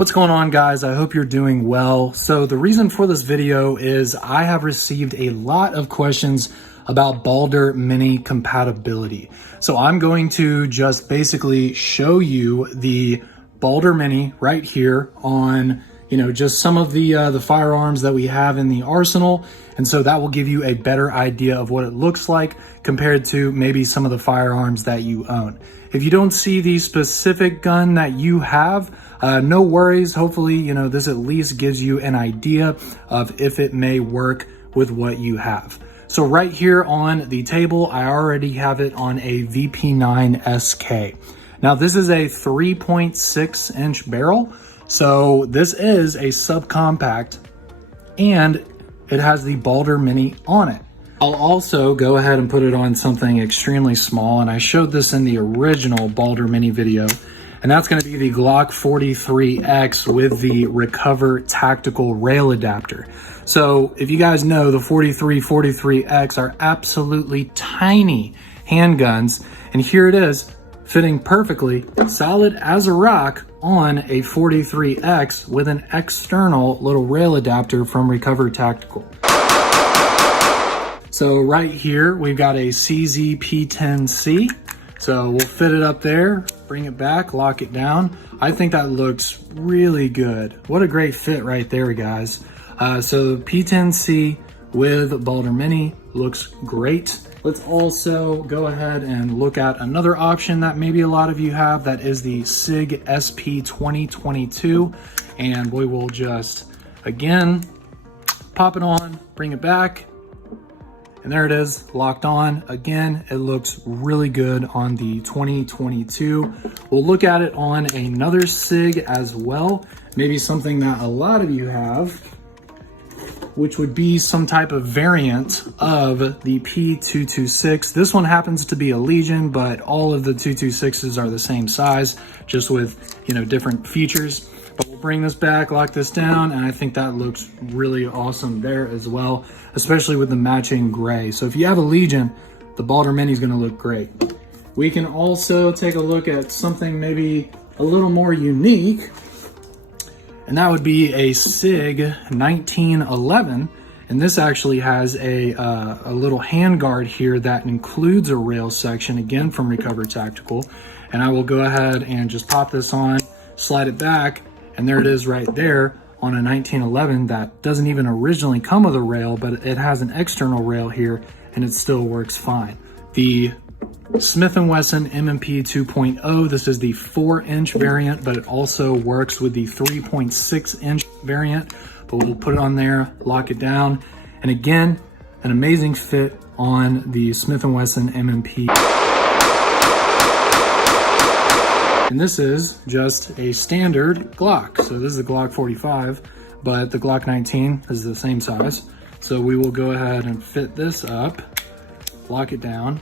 What's going on, guys? I hope you're doing well. So the reason for this video is I have received a lot of questions about Baldr Mini compatibility. So I'm going to just basically show you the Baldr Mini right here on, just some of the firearms that we have in the arsenal. And so that will give you a better idea of what it looks like compared to maybe some of the firearms that you own. If you don't see the specific gun that you have, no worries. Hopefully, this at least gives you an idea of if it may work with what you have. So right here on the table, I already have it on a VP9 SK. Now this is a 3.6 inch barrel. So this is a subcompact and it has the Baldr Mini on it. I'll also go ahead and put it on something extremely small, and I showed this in the original Baldr Mini video, and that's going to be the Glock 43X with the Recover tactical rail adapter. So if you guys know, the 43X are absolutely tiny handguns, and here it is fitting perfectly, solid as a rock, on a 43X with an external little rail adapter from Recover Tactical. So right here, we've got a CZ P10C. So we'll fit it up there, bring it back, lock it down. I think that looks really good. What a great fit right there, guys. So P10C with Baldr Mini looks great. Let's also go ahead and look at another option that maybe a lot of you have. That is the SIG SP 2022. And we will just, again, pop it on, bring it back. And there it is, locked on. Again, it looks really good on the 2022. We'll look at it on another SIG as well. Maybe something that a lot of you have, which would be some type of variant of the P226. This one happens to be a Legion, but all of the 226s are the same size, just with, different features. But we'll bring this back, lock this down, and I think that looks really awesome there as well, especially with the matching gray. So if you have a Legion, the Baldr Mini is going to look great. We can also take a look at something maybe a little more unique, and that would be a SIG 1911. And this actually has a little handguard here that includes a rail section, again from Recover Tactical. And I will go ahead and just pop this on, slide it back, and there it is right there on a 1911 that doesn't even originally come with a rail, but it has an external rail here and it still works fine. The Smith & Wesson M&P 2.0, this is the 4-inch variant, but it also works with the 3.6-inch variant. But we'll put it on there, lock it down, and again, an amazing fit on the Smith & Wesson M&P. And this is just a standard Glock. So this is the Glock 45, but the Glock 19 is the same size. So we will go ahead and fit this up, lock it down,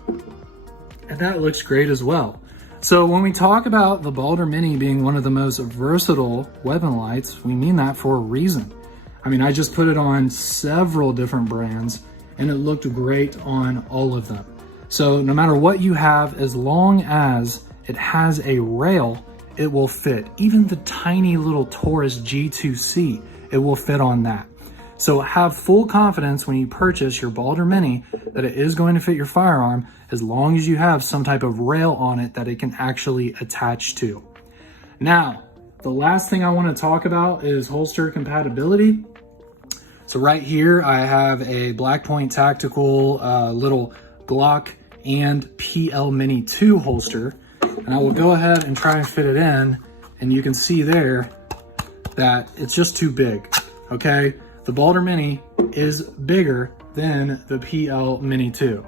and that looks great as well. So when we talk about the Baldr Mini being one of the most versatile weapon lights, we mean that for a reason. I mean, I just put it on several different brands and it looked great on all of them. So no matter what you have, as long as it has a rail, it will fit. Even the tiny little Taurus G2C, it will fit on that. So have full confidence when you purchase your Baldr Mini that it is going to fit your firearm, as long as you have some type of rail on it that it can actually attach to. Now, the last thing I want to talk about is holster compatibility. So right here, I have a Black Point Tactical little Glock and PL Mini 2 holster. And I will go ahead and try and fit it in, and you can see there that it's just too big, okay? The Baldr Mini is bigger than the PL Mini 2.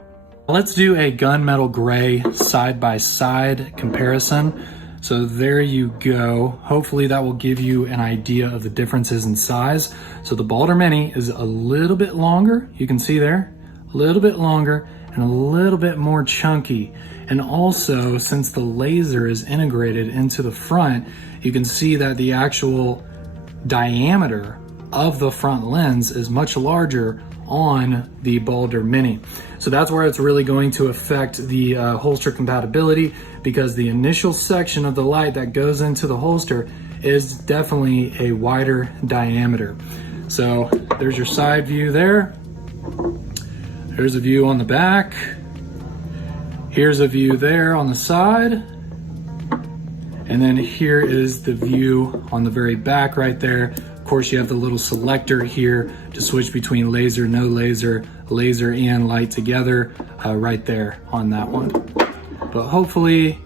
Let's do a gunmetal gray side-by-side comparison. So there you go. Hopefully that will give you an idea of the differences in size. So the Baldr Mini is a little bit longer, you can see there, a little bit longer and a little bit more chunky. And also, since the laser is integrated into the front, you can see that the actual diameter of the front lens is much larger on the Baldr Mini. So that's where it's really going to affect the holster compatibility, because the initial section of the light that goes into the holster is definitely a wider diameter. So there's your side view there. There's a view on the back. Here's a view there on the side. And then here is the view on the very back right there. Of course, you have the little selector here to switch between laser, no laser, laser and light together right there on that one. But hopefully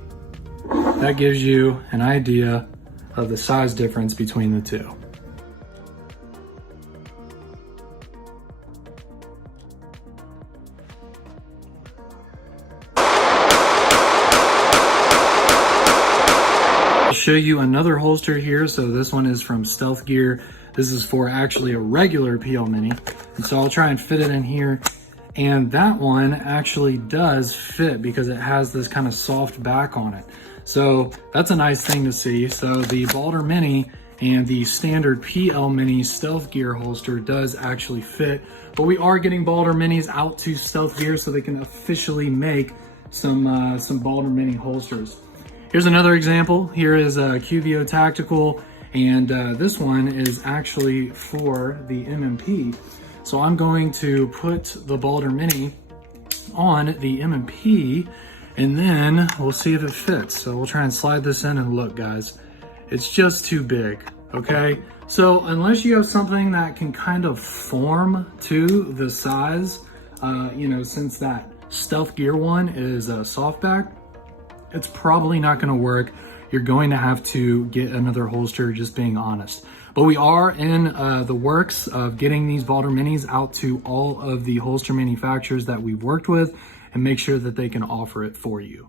that gives you an idea of the size difference between the two. Show you another holster here. So this one is from Stealth Gear. This is for actually a regular PL Mini. And so I'll try and fit it in here. And that one actually does fit because it has this kind of soft back on it. So that's a nice thing to see. So the Baldr Mini and the standard PL Mini Stealth Gear holster does actually fit. But we are getting Baldr Minis out to Stealth Gear so they can officially make some Baldr Mini holsters. Here's another example. Here is a QVO Tactical, and this one is actually for the MMP. So I'm going to put the Baldr Mini on the MMP, and then we'll see if it fits. So we'll try and slide this in, and look guys, it's just too big, okay? So unless you have something that can kind of form to the size, you know, since that Stealth Gear one is a softback, it's probably not going to work. You're going to have to get another holster, just being honest. But we are in the works of getting these Baldr Minis out to all of the holster manufacturers that we've worked with and make sure that they can offer it for you.